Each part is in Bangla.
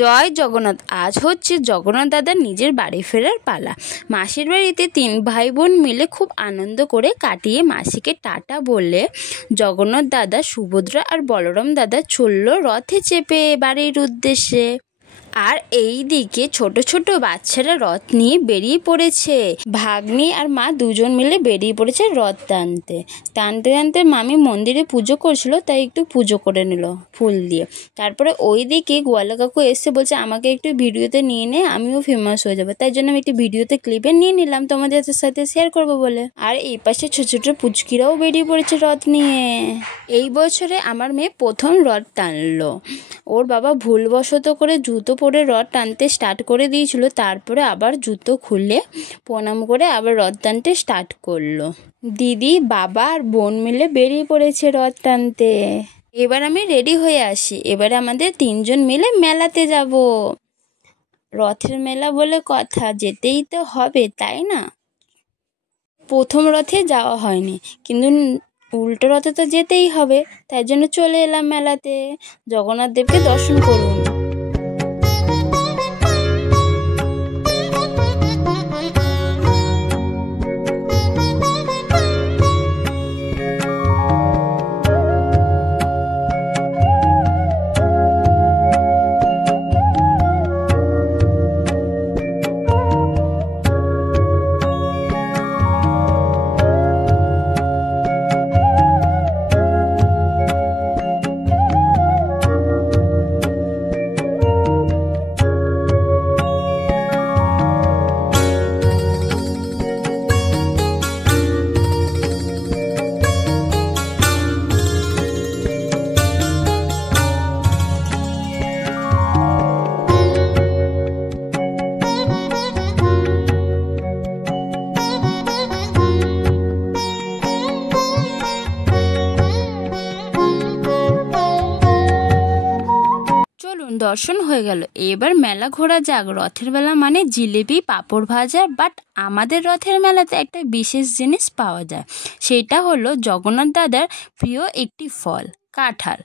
জয় জগন্নাথ। আজ হচ্ছে জগন্নাথ দাদার নিজের বাড়ি ফেরার পালা। মাসির বাড়িতে 3 ভাই বোন মিলে খুব আনন্দ করে কাটিয়ে মাসিকে টাটা বলে জগন্নাথ দাদা, সুভদ্রা আর বলরাম দাদা চলল রথে চেপে বাড়ির উদ্দেশ্যে। আর এই দিকে ছোট ছোট বাচ্চারা রথ নিয়ে বেরিয়ে পড়েছে। ভাগ্নি আর মা দুজন মিলে বেরিয়ে পড়েছে রথ টানতে টানতে মামি মন্দিরে পুজো করছিল, তাই একটু পুজো করে নিল ফুল দিয়ে। তারপরে ওই দিকে গোয়ালা কাকু এসে বলছে আমাকে একটু ভিডিওতে নিয়ে নে, আমিও ফেমাস হয়ে যাবো। তাই জন্য আমি একটু ভিডিওতে ক্লিপে নিয়ে নিলাম তোমাদের সাথে শেয়ার করবো বলে। আর এই পাশে ছোট ছোট পুচকিরাও বেরিয়ে পড়েছে রথ নিয়ে। এই বছরে আমার মেয়ে প্রথম রথ টানলো। ওর বাবা ভুলবশত করে জুতো পরে রথ টানতে স্টার্ট করে দিয়েছিল, তারপরে আবার জুতো খুলে প্রণাম করে আবার রথ টানতে স্টার্ট করলো। দিদি, বাবা আর বোন মিলে বেরিয়ে পড়েছে রথ টানতে। এবার আমি রেডি হয়ে আসি। এবারে আমাদের 3 জন মিলে মেলাতে যাব। রথের মেলা বলে কথা, যেতেই তো হবে, তাই না? প্রথম রথে যাওয়া হয়নি, কিন্তু উল্টো রথে তো যেতেই হবে, তাই জন্য চলে এলাম মেলাতে। জগন্নাথ দেবকে দর্শন করুন। দর্শন হয়ে গেল, এবার মেলা ঘোরা যাক। রথের মেলা মানে জিলিপি, পাঁপড় ভাজা। বাট আমাদের রথের মেলাতে একটা বিশেষ জিনিস পাওয়া যায়, সেটা হলো জগন্নাথ দাদার প্রিয় একটি ফল, কাঁঠাল।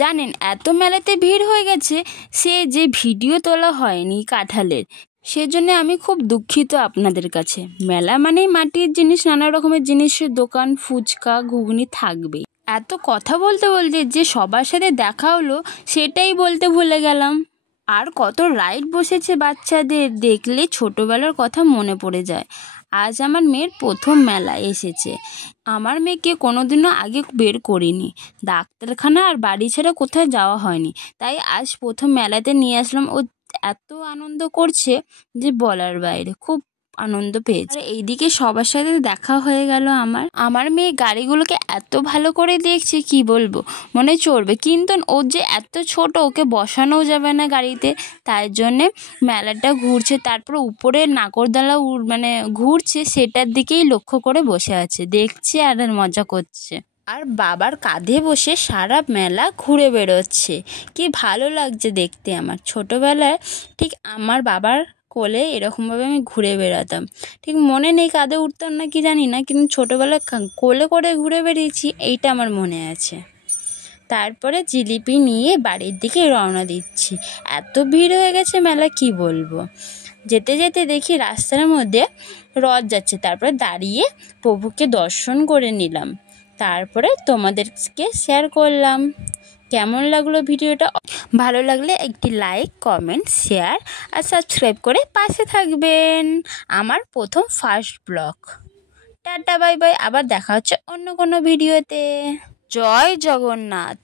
জানেন, এত মেলাতে ভিড় হয়ে গেছে, সে যে ভিডিও তোলা হয়নি কাঁঠালের, সেজন্য আমি খুব দুঃখিত আপনাদের কাছে। মেলা মানেই মাটির জিনিস, নানা রকমের জিনিসের দোকান, ফুচকা, ঘুগনি থাকবে। এত কথা বলতে বলতে যে সবার সাথে দেখা হলো সেটাই বলতে ভুলে গেলাম। আর কত রাইড বসেছে বাচ্চাদের, দেখলে ছোটবেলার কথা মনে পড়ে যায়। আজ আমার মেয়ের প্রথম মেলা এসেছে। আমার মেয়েকে কোনোদিনও আগে বের করিনি, ডাক্তারখানা আর বাড়ি ছেড়ে কোথায় যাওয়া হয়নি, তাই আজ প্রথম মেলাতে নিয়ে আসলাম। ও এত আনন্দ করছে যে বলার বাইরে, খুব আনন্দ পেয়েছে। এইদিকে সবার সাথে দেখা হয়ে গেল। আমার মেয়ে গাড়িগুলোকে এত ভালো করে দেখছে, কি বলবো, মনে চড়বে, কিন্তু ওর যে এত ছোট, ওকে বসানোও যাবে না গাড়িতে, তাই জন্যে মেলাটা ঘুরছে। তারপর উপরে নাগরদোলা মানে ঘুরছে, সেটার দিকেই লক্ষ্য করে বসে আছে, দেখছে আর মজা করছে। আর বাবার কাঁধে বসে সারা মেলা ঘুরে বেরোচ্ছে। কি ভালো লাগছে দেখতে। আমার ছোটোবেলায় ঠিক আমার বাবার কোলে এরকমভাবে আমি ঘুরে বেড়াতাম। ঠিক মনে নেই কাঁধে উঠতাম না কি জানি না, কিন্তু ছোটোবেলায় কোলে করে ঘুরে বেরিয়েছি, এইটা আমার মনে আছে। তারপরে জিলিপি নিয়ে বাড়ির দিকে রওনা দিচ্ছি। এত ভিড় হয়ে গেছে মেলা, কি বলবো। যেতে যেতে দেখি রাস্তার মধ্যে রথ যাচ্ছে, তারপরে দাঁড়িয়ে প্রভুকে দর্শন করে নিলাম, তারপরে তোমাদেরকে শেয়ার করলাম। কেমন লাগলো ভিডিওটা? ভালো লাগলে একটি লাইক, কমেন্ট, শেয়ার আর সাবস্ক্রাইব করে পাশে থাকবেন। আমার প্রথম first blog. Tata, bye bye. আবার দেখা হচ্ছে অন্য কোনো ভিডিওতে। জয় জগন্নাথ।